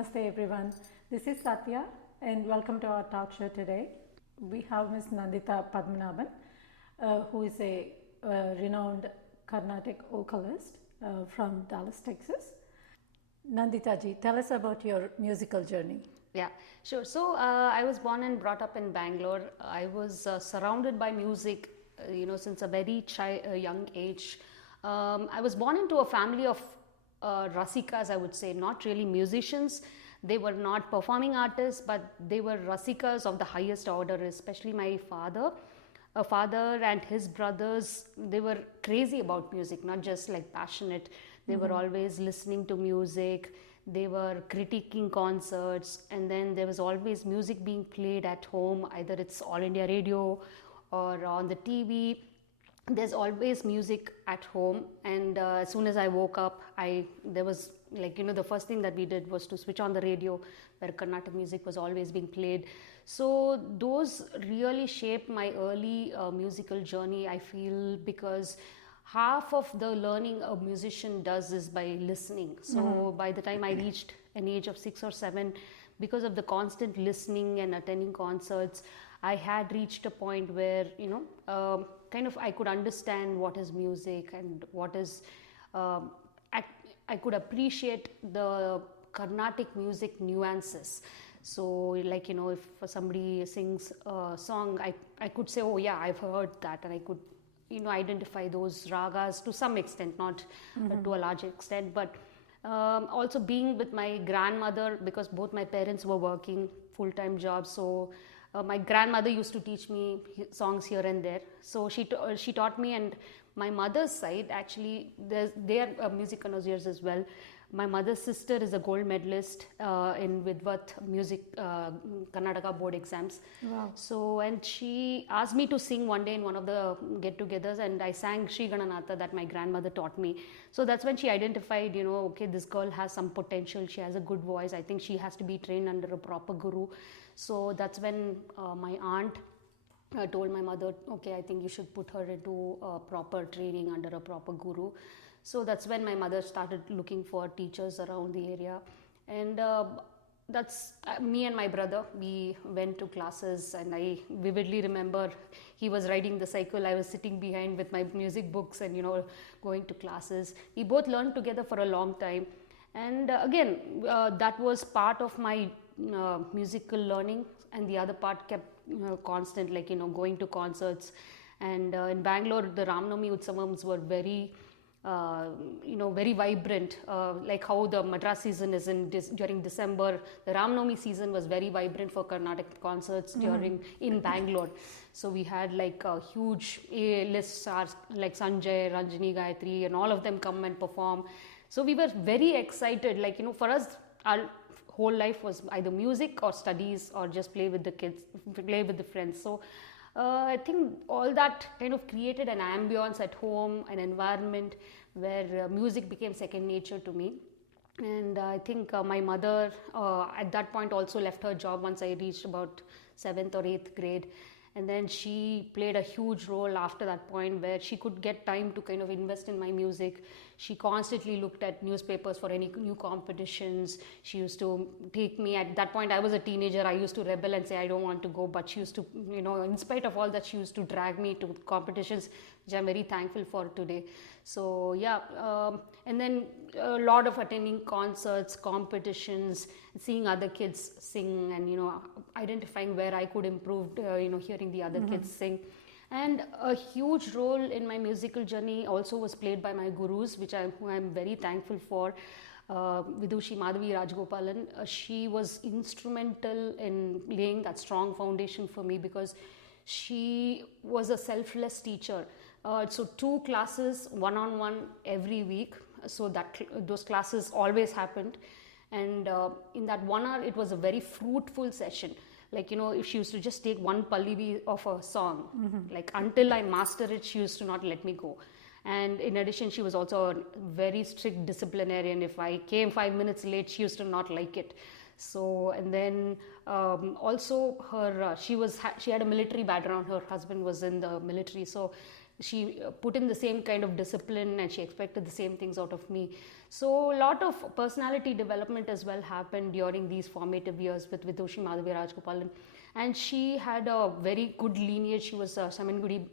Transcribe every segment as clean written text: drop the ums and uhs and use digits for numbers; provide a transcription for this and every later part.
Namaste everyone. This is Satya and welcome to our talk show today. We have Ms. Nandita Padmanabhan, who is a renowned Carnatic vocalist from Dallas, Texas. Nandita ji, tell us about your musical journey. Yeah, sure. So I was born and brought up in Bangalore. I was surrounded by music, since a very young age. I was born into a family of rasikas, I would say, not really musicians. They were not performing artists, but they were rasikas of the highest order, especially my father. A father and his brothers, they were crazy about music, not just like passionate. They were always listening to music. They were critiquing concerts, and then there was always music being played at home, either it's All India Radio or on the TV. There's always music at home, and as soon as I woke up, there was the first thing that we did was to switch on the radio where Carnatic music was always being played. So those really shaped my early musical journey, I feel, because half of the learning a musician does is by listening. So by the time I reached an age of 6 or 7, because of the constant listening and attending concerts, I had reached a point where I could understand what is music and what is I could appreciate the Carnatic music nuances. So if somebody sings a song, I could say, oh yeah, I've heard that, and I could identify those ragas to some extent, not to a large extent, but also being with my grandmother, because both my parents were working full-time jobs. So my grandmother used to teach me songs here and there. So she taught me, and my mother's side, actually, they are music connoisseurs as well. My mother's sister is a gold medalist in Vidvat music Karnataka board exams. Wow. So, and she asked me to sing one day in one of the get-togethers, and I sang Sri Gananatha that my grandmother taught me. So that's when she identified, okay, this girl has some potential. She has a good voice. I think she has to be trained under a proper guru. So that's when my aunt told my mother, okay, I think you should put her into proper training under a proper guru. So that's when my mother started looking for teachers around the area, and that's me and my brother. We went to classes, and I vividly remember he was riding the cycle, I was sitting behind with my music books and going to classes. We both learned together for a long time, and again that was part of my musical learning, and the other part kept constant, going to concerts. And in Bangalore, the Ramnavami Utsavams were very very vibrant, like how the Madras season is during December. The Ramnavami season was very vibrant for Carnatic concerts in Bangalore. So we had a huge A-list stars like Sanjay, Ranjini, Gayatri, and all of them come and perform. So we were very excited. For us, our whole life was either music or studies or just play with the kids, play with the friends. So I think all that kind of created an ambience at home, an environment where music became second nature to me. And I think my mother at that point also left her job once I reached about 7th or 8th grade. And then she played a huge role after that point, where she could get time to kind of invest in my music. She constantly looked at newspapers for any new competitions. She used to take me. At that point, I was a teenager. I used to rebel and say I don't want to go, but she used to, in spite of all that, she used to drag me to competitions, which I'm very thankful for today. So yeah, and then a lot of attending concerts, competitions, seeing other kids sing, and identifying where I could improve, hearing the other kids sing. And a huge role in my musical journey also was played by my gurus, who I'm very thankful for. Vidushi, Madhavi, Rajagopalan, she was instrumental in laying that strong foundation for me, because she was a selfless teacher. So 2 classes, one-on-one every week. So those classes always happened. And in that 1 hour, it was a very fruitful session. If she used to just take one pallavi of a song, until I master it, she used to not let me go. And in addition, she was also a very strict disciplinarian. If I came 5 minutes late, she used to not like it. So, and then also she had a military background. Her husband was in the military. So she put in the same kind of discipline and she expected the same things out of me. So a lot of personality development as well happened during these formative years with Vidushi, Madhavi, Rajagopalan. And she had a very good lineage. She was a Samangudi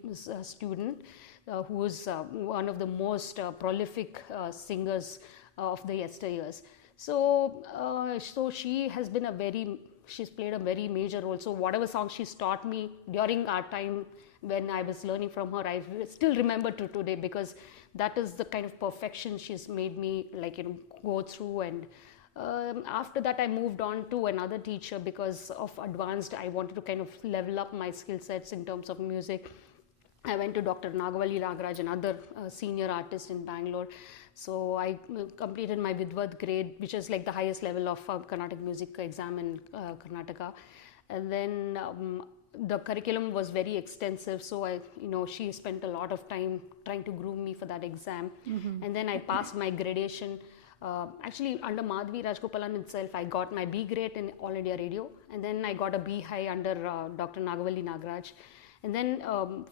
student who was one of the most prolific singers of the yesteryears. So, so she has been she's played a very major role. So whatever song she's taught me during our time when I was learning from her, I still remember to today, because that is the kind of perfection she's made me go through. And after that I moved on to another teacher because of advanced. I wanted to kind of level up my skill sets in terms of music. I went to Dr. Nagavalli Nagaraj, another senior artist in Bangalore. So I completed my Vidvat grade, which is like the highest level of Carnatic music exam in Karnataka. And then the curriculum was very extensive, so she spent a lot of time trying to groom me for that exam. And then I passed my gradation. Actually, under Madhavi Rajagopalan itself, I got my B grade in All India Radio, and then I got a B high under Dr. Nagavalli Nagaraj. And then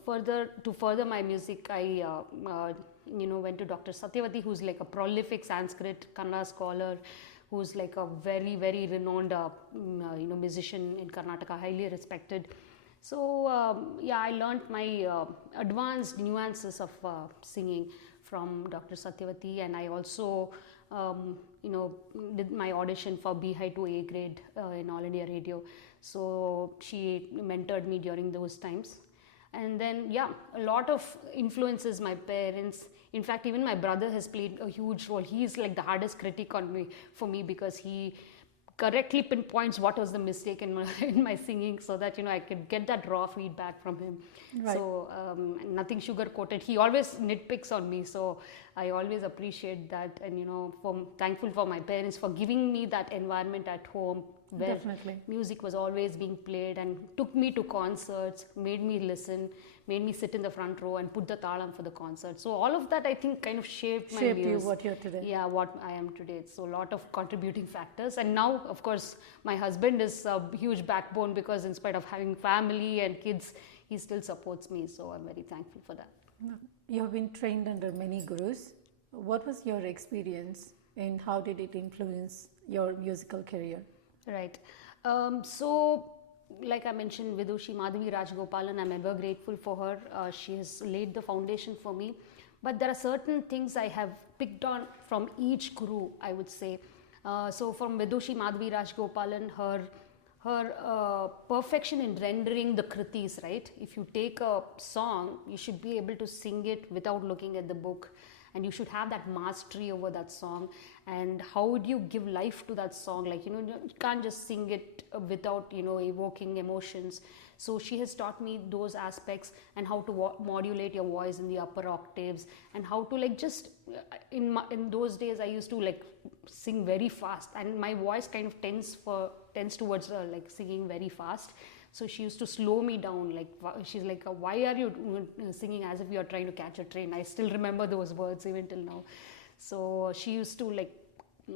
further my music, I went to Dr. Satyavati, who's like a prolific Sanskrit Kannada scholar, who's like a very, very renowned musician in Karnataka, highly respected. So I learned my advanced nuances of singing from Dr. Satyavati, and I also did my audition for B high to A grade in All India Radio. So she mentored me during those times. And then a lot of influences, my parents. In fact, even my brother has played a huge role. He's like the hardest critic for me because he correctly pinpoints what was the mistake in my singing, so that I could get that raw feedback from him. Right. So nothing sugar coated. He always nitpicks on me, so I always appreciate that. And thankful for my parents for giving me that environment at home where Definitely. Music was always being played, and took me to concerts, made me listen, made me sit in the front row and put the talam for the concert. So all of that, I think, kind of shaped my views. You what you're today. Yeah, what I am today. So a lot of contributing factors. And now, of course, my husband is a huge backbone, because in spite of having family and kids, he still supports me. So I'm very thankful for that. You have been trained under many gurus. What was your experience and how did it influence your musical career? Right. So, like I mentioned, Vidushi, Madhavi Rajagopalan, I'm ever grateful for her. She has laid the foundation for me. But there are certain things I have picked on from each guru, I would say. So from Vidushi, Madhavi Rajagopalan, her perfection in rendering the kritis, right? If you take a song, you should be able to sing it without looking at the book. And you should have that mastery over that song. And how would you give life to that song? You can't just sing it without, evoking emotions. So she has taught me those aspects, and how to modulate your voice in the upper octaves, and how to in those days I used to sing very fast, and my voice kind of tends towards singing very fast. So she used to slow me down. She's like, why are you singing as if you're trying to catch a train? I still remember those words even till now. So she used to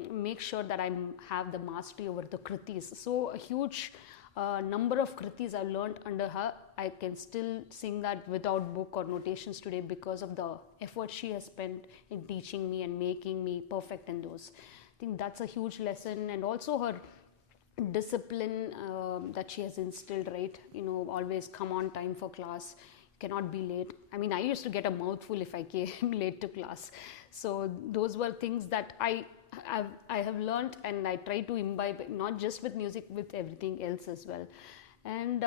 make sure that I have the mastery over the kritis. So a huge number of kritis I've learned under her. I can still sing that without book or notations today because of the effort she has spent in teaching me and making me perfect in those. I think that's a huge lesson. And also her discipline that she has instilled, right? Always come on time for class, cannot be late. I mean, I used to get a mouthful if I came late to class. So those were things that I have learned, and I try to imbibe, not just with music, with everything else as well. And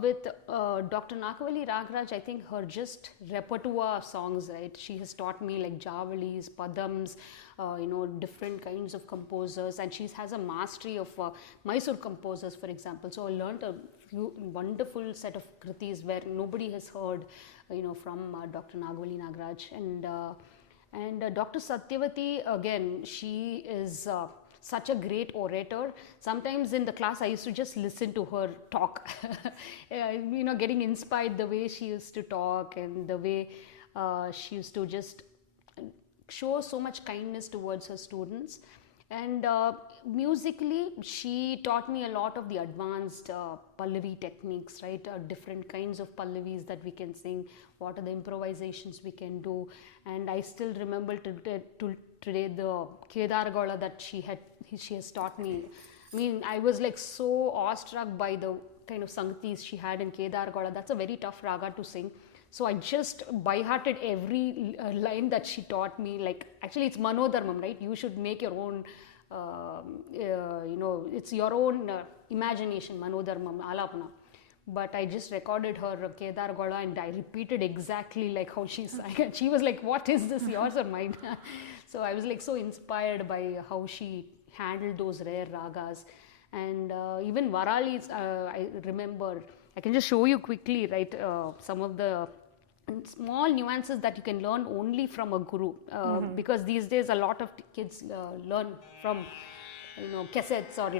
with Dr. Nagavalli Nagaraj, I think her just repertoire songs, right? She has taught me javalis, padams, different kinds of composers, and she has a mastery of Mysore composers, for example. So I learned a few wonderful set of kritis where nobody has heard, from Dr. Nagavalli Nagaraj. And Dr. Satyavati, again, she is such a great orator. Sometimes in the class I used to just listen to her talk, getting inspired the way she used to talk, and the way she used to just show so much kindness towards her students. And musically, she taught me a lot of the advanced pallavi techniques, right? Different kinds of pallavis that we can sing, what are the improvisations we can do. And I still remember today the Kedar Gola that she has taught me. I mean, I was like so awestruck by the kind of sangtis she had in Kedar Gola. That's a very tough raga to sing. So I just by-hearted every line that she taught me. Like, actually it's manodharmam, right? You should make your own, it's your own imagination, manodharmam, alapana. But I just recorded her Kedar Gola and I repeated exactly like how she sang. And she was like, what is this, yours or mine? So I was like so inspired by how she handled those rare ragas. And even Varali's, I remember, I can just show you quickly, right, some of the small nuances that you can learn only from a guru, because these days a lot of kids learn from cassettes or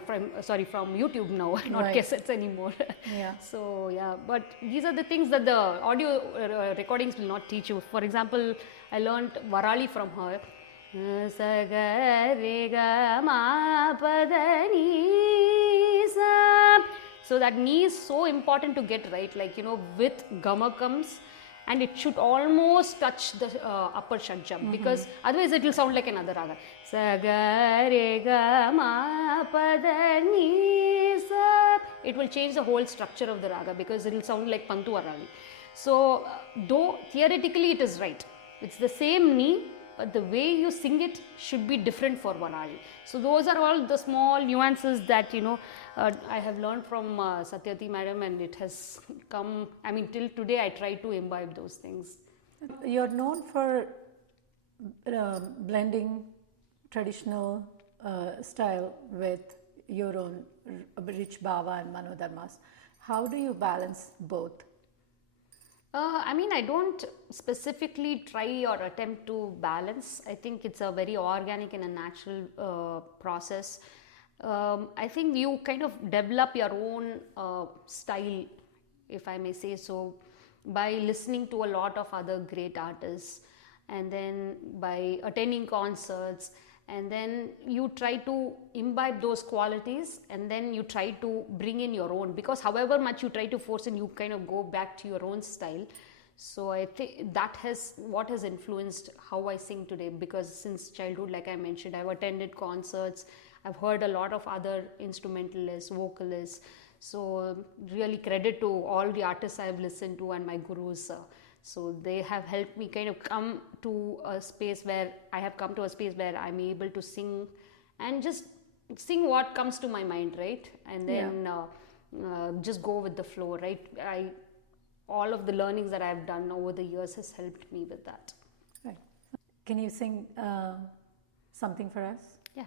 from YouTube now, not Right. cassettes anymore. Yeah. So yeah, but these are the things that the audio recordings will not teach you. For example, I learned Varali from her. Saga re ga ma pa da ni sa. So that ni is so important to get right, like with gamakams, and it should almost touch the upper shadjam, because otherwise it will sound like another raga. Saga re ga ma pa da ni sa. It will change the whole structure of the raga because it will sound like Pantu Varali. So though theoretically it is right, it's the same ni, but the way you sing it should be different for Varali. So those are all the small nuances that I have learned from Satyati madam, and it has come, I mean, till today I try to imbibe those things. You're known for blending traditional style with your own rich bhava and manodharmas. How do you balance both? I mean, I don't specifically try or attempt to balance. I think it's a very organic and a natural process. I think you kind of develop your own style, if I may say so, by listening to a lot of other great artists, and then by attending concerts, and then you try to imbibe those qualities, and then you try to bring in your own, because however much you try to force in, you kind of go back to your own style. So I think that has what has influenced how I sing today, because since childhood, like I mentioned, I've attended concerts, I've heard a lot of other instrumentalists, vocalists. So really credit to all the artists I've listened to and my gurus. So they have helped me kind of come to a space where I'm able to sing and just sing what comes to my mind, right? And then just go with the flow, right? All of the learnings that I've done over the years has helped me with that. Right. Can you sing something for us? Yeah.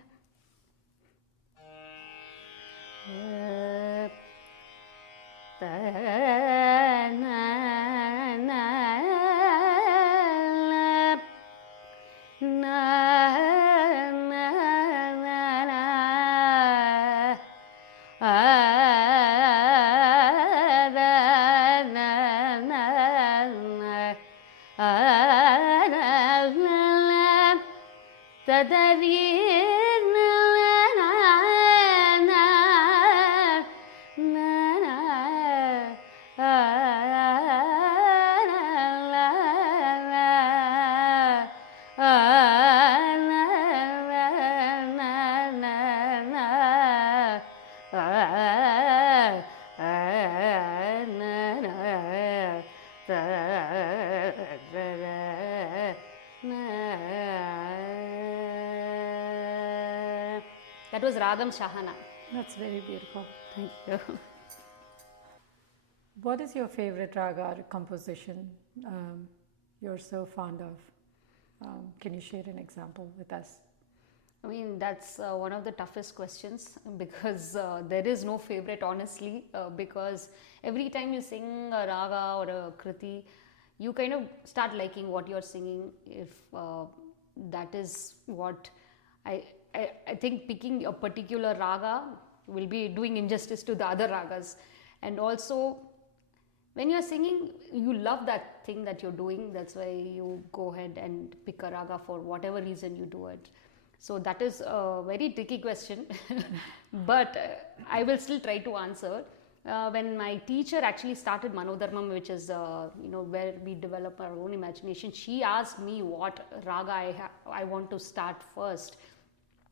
That was Ragam Shahana. That's very beautiful. Thank you. What is your favorite raga or composition you're so fond of? Can you share an example with us? I mean, that's one of the toughest questions, because there is no favorite, honestly, because every time you sing a raga or a kriti, you kind of start liking what you're singing. If that is what I think picking a particular raga will be doing injustice to the other ragas. And also, when you're singing, you love that thing that you're doing. That's why you go ahead and pick a raga for whatever reason you do it. So that is a very tricky question, but I will still try to answer. When my teacher actually started Manodharmam, which is where we develop our own imagination, she asked me what raga I want to start first,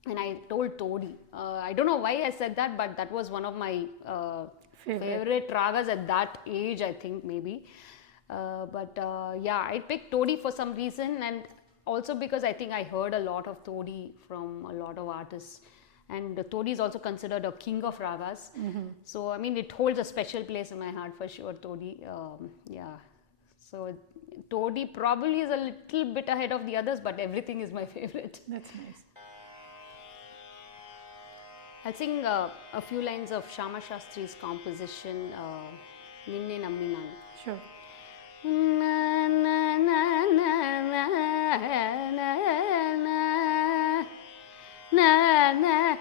and I told Todi. I don't know why I said that, but that was one of my favorite ragas at that age, I think, maybe. I picked Todi for some reason, and also because I think I heard a lot of Todi from a lot of artists. And Todi is also considered a king of ragas. So, I mean, it holds a special place in my heart for sure, Todi. So, Todi probably is a little bit ahead of the others, but everything is my favorite. That's nice. I'll sing a few lines of Shama Shastri's composition, Ninne Nammi Nanu. Sure. Na na na na na na na na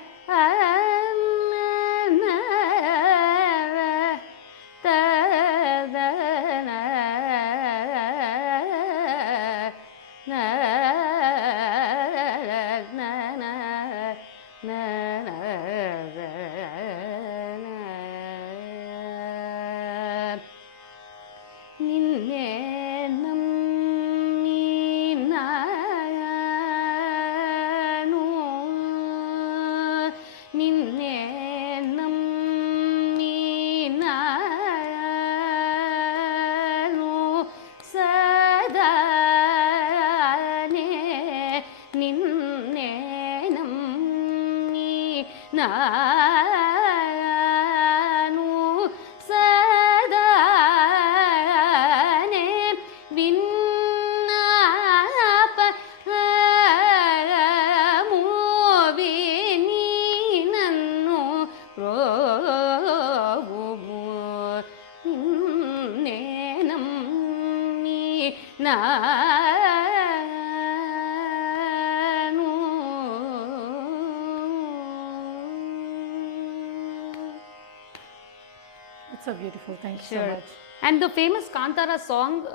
It's so beautiful. Thank you so much. And the famous Kantara song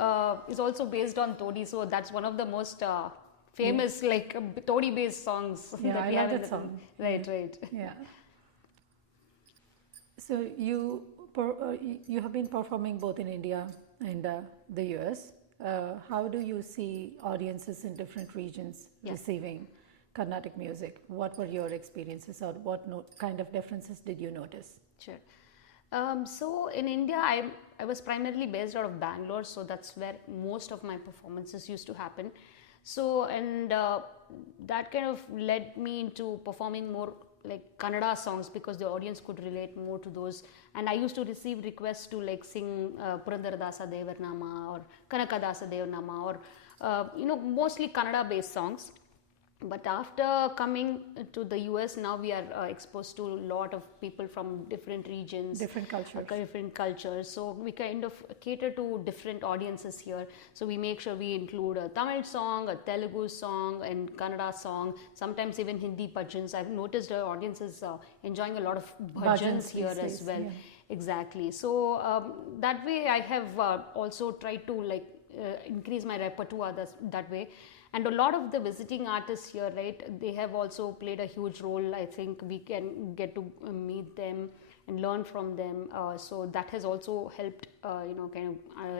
is also based on Todi, so that's one of the most famous Todi based songs that we have. That song. Right, right. Yeah. So you have been performing both in India and the US. How do you see audiences in different regions receiving Carnatic music? What were your experiences, or what kind of differences did you notice? Sure. So in India, I was primarily based out of Bangalore, so that's where most of my performances used to happen. So, and that kind of led me into performing more like Kannada songs, because the audience could relate more to those. And I used to receive requests to sing Purandaradasa Devarnama or Kanakadasa Devarnama, or mostly Kannada based songs. But after coming to the US, now we are exposed to a lot of people from different regions, different cultures. So we kind of cater to different audiences here. So we make sure we include a Tamil song, a Telugu song, and Kannada song, sometimes even Hindi bhajans. I've noticed the audience is enjoying a lot of bhajans here as well. Yeah. Exactly. So that way I have also tried to increase my repertoire that way. And a lot of the visiting artists here, right, they have also played a huge role. I think we can get to meet them and learn from them. So that has also helped,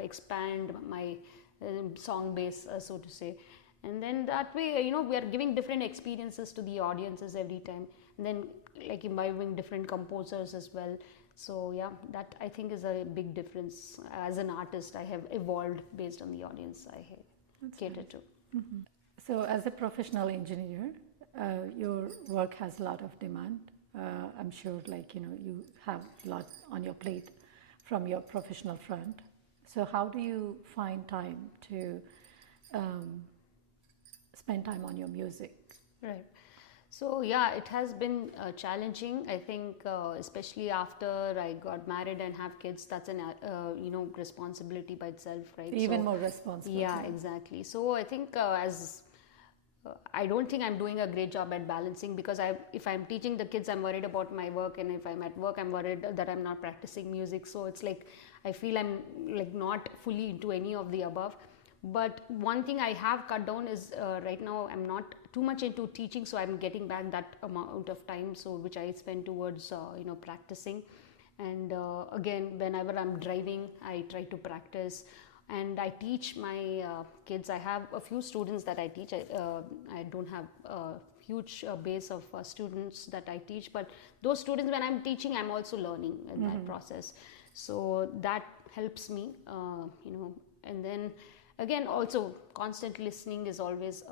expand my song base, so to say. And then that way, we are giving different experiences to the audiences every time. And then imbibing different composers as well. So yeah, that I think is a big difference. As an artist, I have evolved based on the audience I cater to. Mm-hmm. So as a professional engineer, your work has a lot of demand. I'm sure you have a lot on your plate from your professional front. So how do you find time to spend time on your music? Right. So yeah, it has been challenging. I think especially after I got married and have kids, that's an responsibility by itself, right? Even more responsibility. Yeah, exactly. So I think I don't think I'm doing a great job at balancing, because if I'm teaching the kids, I'm worried about my work, and if I'm at work, I'm worried that I'm not practicing music. So it's I feel I'm not fully into any of the above. But one thing I have cut down is right now I'm not too much into teaching, so I'm getting back that amount of time, so which I spend towards practicing. And again, whenever I'm driving, I try to practice, and I teach my kids. I have a few students that I teach. I don't have a huge base of students that I teach, but those students, when I'm teaching, I'm also learning in that process. So that helps me, and then again, also constant listening is always,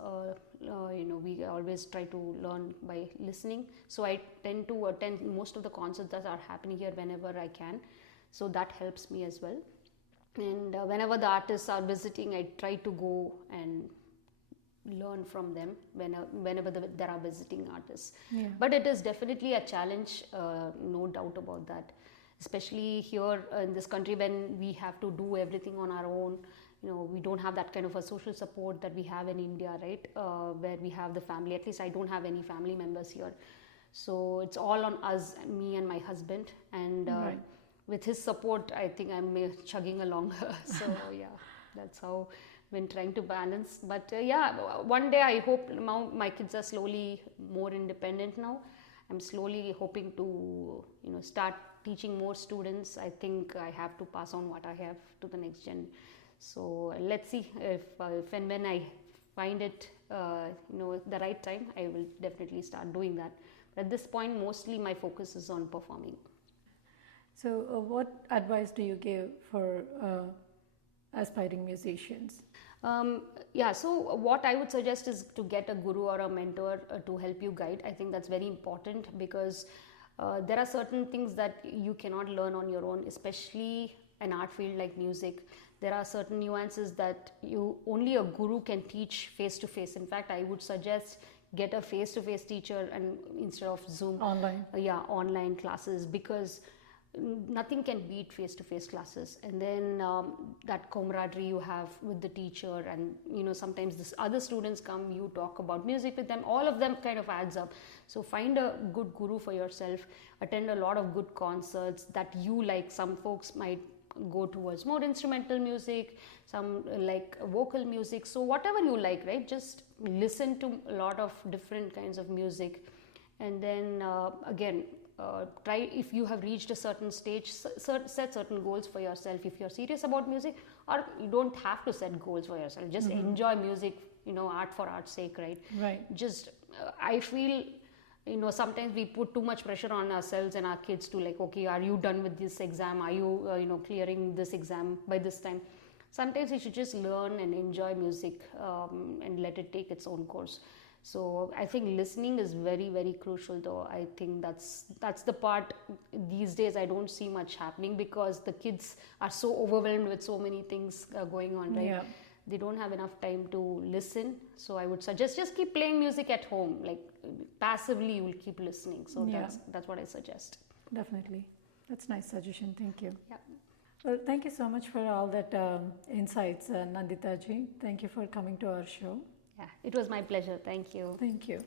we always try to learn by listening. So I tend to attend most of the concerts that are happening here whenever I can. So that helps me as well. And whenever the artists are visiting, I try to go and learn from them whenever there are visiting artists. Yeah. But it is definitely a challenge, no doubt about that. Especially here in this country, when we have to do everything on our own. We don't have that kind of a social support that we have in India, right? Where we have the family. At least I don't have any family members here. So it's all on us, me and my husband. And Right. with his support, I think I'm chugging along. So yeah, that's how I've been trying to balance. But one day I hope now my kids are slowly more independent now. I'm slowly hoping to, start teaching more students. I think I have to pass on what I have to the next gen. So let's see if and when I find it, the right time, I will definitely start doing that. But at this point, mostly my focus is on performing. So, what advice do you give for aspiring musicians? So what I would suggest is to get a guru or a mentor to help you guide. I think that's very important, because there are certain things that you cannot learn on your own, especially an art field like music. There are certain nuances that only a guru can teach face to face. In fact, I would suggest get a face to face teacher, and instead of Zoom, Online. Online classes, because nothing can beat face to face classes. And then that camaraderie you have with the teacher, and sometimes this other students come, you talk about music with them, all of them kind of adds up. So find a good guru for yourself, attend a lot of good concerts that you like. Some folks might go towards more instrumental music, some like vocal music. So whatever you like, right? Just listen to a lot of different kinds of music, and then again, try, if you have reached a certain stage, set certain goals for yourself. If you're serious about music, or you don't have to set goals for yourself, just enjoy music, art for art's sake, right? Right. Just I feel, sometimes we put too much pressure on ourselves and our kids to, like, okay, are you done with this exam? Are you, clearing this exam by this time? Sometimes you should just learn and enjoy music, and let it take its own course. So I think listening is very, very crucial, though. I think that's the part these days I don't see much happening, because the kids are so overwhelmed with so many things going on, right? Yeah. They don't have enough time to listen. So I would suggest just keep playing music at home, like passively you will keep listening. So Yeah. that's what I suggest. Definitely. That's a nice suggestion. Thank you. Yeah. Well, thank you so much for all that insights, Nandita ji. Thank you for coming to our show. Yeah, it was my pleasure. Thank you. Thank you.